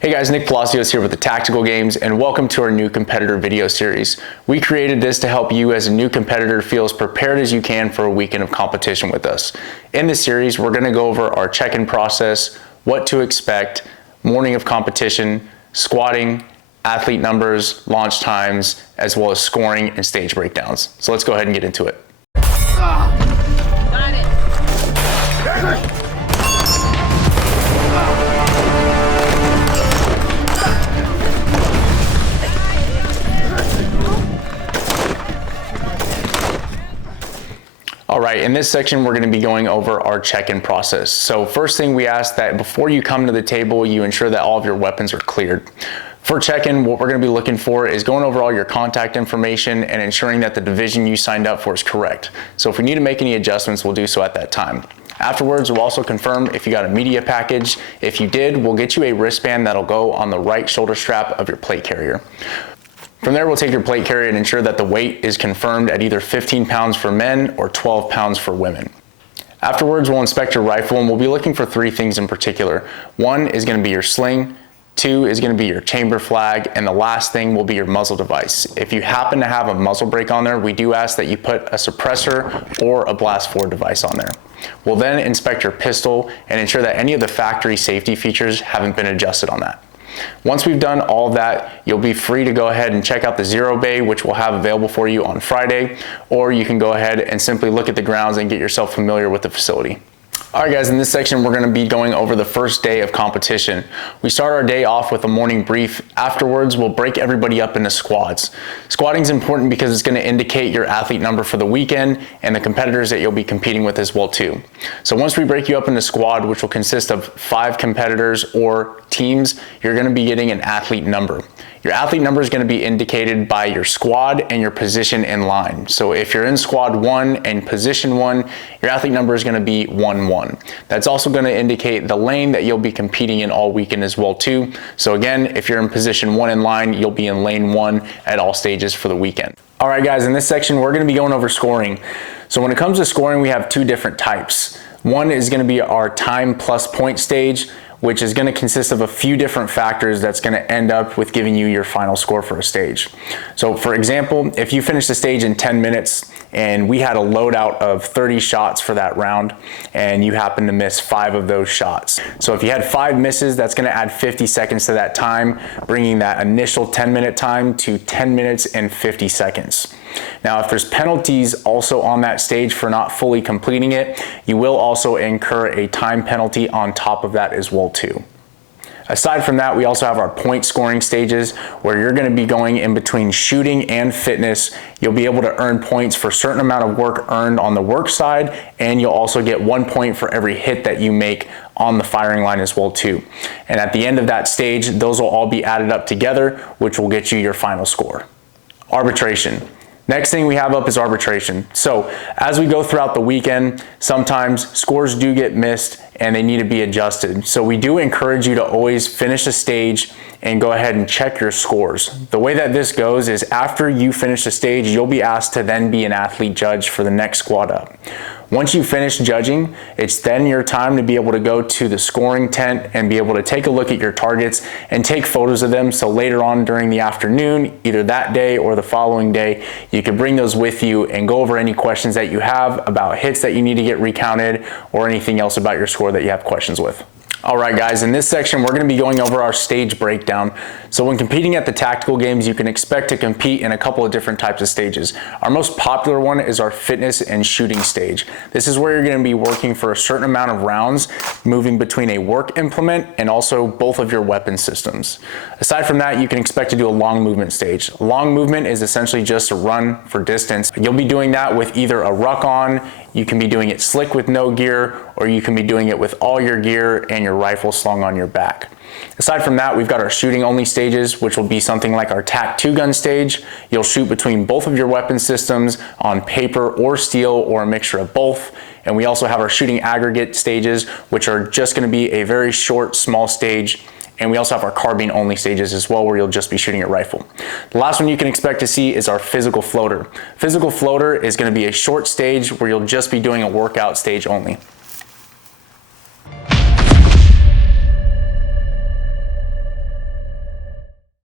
Hey guys, Nick Palacios here with the Tactical Games, and welcome to our new competitor video series. We created this to help you as a new competitor feel as prepared as you can for a weekend of competition with us. In this series, we're going to go over our check-in process, what to expect, morning of competition, squatting, athlete numbers, launch times, as well as scoring and stage breakdowns. So let's go ahead and get into it. Got it. All right, in this section, we're gonna be going over our check-in process. So first thing, we ask that before you come to the table, you ensure that all of your weapons are cleared. For check-in, what we're gonna be looking for is going over all your contact information and ensuring that the division you signed up for is correct. So if we need to make any adjustments, we'll do so at that time. Afterwards, we'll also confirm if you got a media package. If you did, we'll get you a wristband that'll go on the right shoulder strap of your plate carrier. From there, we'll take your plate carrier and ensure that the weight is confirmed at either 15 pounds for men or 12 pounds for women. Afterwards, we'll inspect your rifle and we'll be looking for three things in particular. One is going to be your sling, two is going to be your chamber flag, and the last thing will be your muzzle device. If you happen to have a muzzle brake on there, we do ask that you put a suppressor or a blast forward device on there. We'll then inspect your pistol and ensure that any of the factory safety features haven't been adjusted on that. Once we've done all of that, you'll be free to go ahead and check out the Zero Bay, which we'll have available for you on Friday, or you can go ahead and simply look at the grounds and get yourself familiar with the facility. All right guys, in this section, we're gonna be going over the first day of competition. We start our day off with a morning brief. Afterwards, we'll break everybody up into squads. Squatting is important because it's gonna indicate your athlete number for the weekend and the competitors that you'll be competing with as well too. So once we break you up into squad, which will consist of 5 competitors or teams, you're gonna be getting an athlete number. Your athlete number is going to be indicated by your squad and your position in line. So if you're in squad 1 and position 1, your athlete number is going to be 1-1. That's also going to indicate the lane that you'll be competing in all weekend as well too. So again, if you're in position 1 in line, you'll be in lane 1 at all stages for the weekend. All right guys, in this section, we're going to be going over scoring. So when it comes to scoring, we have 2 different types. One is going to be our time plus point stage, which is going to consist of a few different factors that's going to end up with giving you your final score for a stage. So for example, if you finish the stage in 10 minutes and we had a loadout of 30 shots for that round and you happen to miss 5 of those shots. So if you had 5 misses, that's going to add 50 seconds to that time, bringing that initial 10-minute time to 10 minutes and 50 seconds. Now, if there's penalties also on that stage for not fully completing it, you will also incur a time penalty on top of that as well too. Aside from that, we also have our point scoring stages where you're going to be going in between shooting and fitness. You'll be able to earn points for a certain amount of work earned on the work side, and you'll also get 1 point for every hit that you make on the firing line as well too. And at the end of that stage, those will all be added up together, which will get you your final score. Arbitration. Next thing we have up is arbitration. So as we go throughout the weekend, sometimes scores do get missed and they need to be adjusted. So we do encourage you to always finish a stage and go ahead and check your scores. The way that this goes is after you finish the stage, you'll be asked to then be an athlete judge for the next squad up. Once you finish judging, it's then your time to be able to go to the scoring tent and be able to take a look at your targets and take photos of them. So later on during the afternoon, either that day or the following day, you can bring those with you and go over any questions that you have about hits that you need to get recounted or anything else about your score that you have questions with. All right guys, in this section, we're going to be going over our stage breakdown. So when competing at the Tactical Games, you can expect to compete in a couple of different types of stages. Our most popular one is our fitness and shooting stage. This is where you're going to be working for a certain amount of rounds, moving between a work implement and also both of your weapon systems. Aside from that, you can expect to do a long movement stage. A long movement is essentially just a run for distance. You'll be doing that with either a ruck on, you can be doing it slick with no gear, or you can be doing it with all your gear and your rifle slung on your back. Aside from that, we've got our shooting only stages, which will be something like our TAC 2-gun stage. You'll shoot between both of your weapon systems on paper or steel or a mixture of both. And we also have our shooting aggregate stages, which are just going to be a very short, small stage. And we also have our carbine only stages as well, where you'll just be shooting a rifle. The last one you can expect to see is our physical floater. Physical floater is going to be a short stage where you'll just be doing a workout stage only.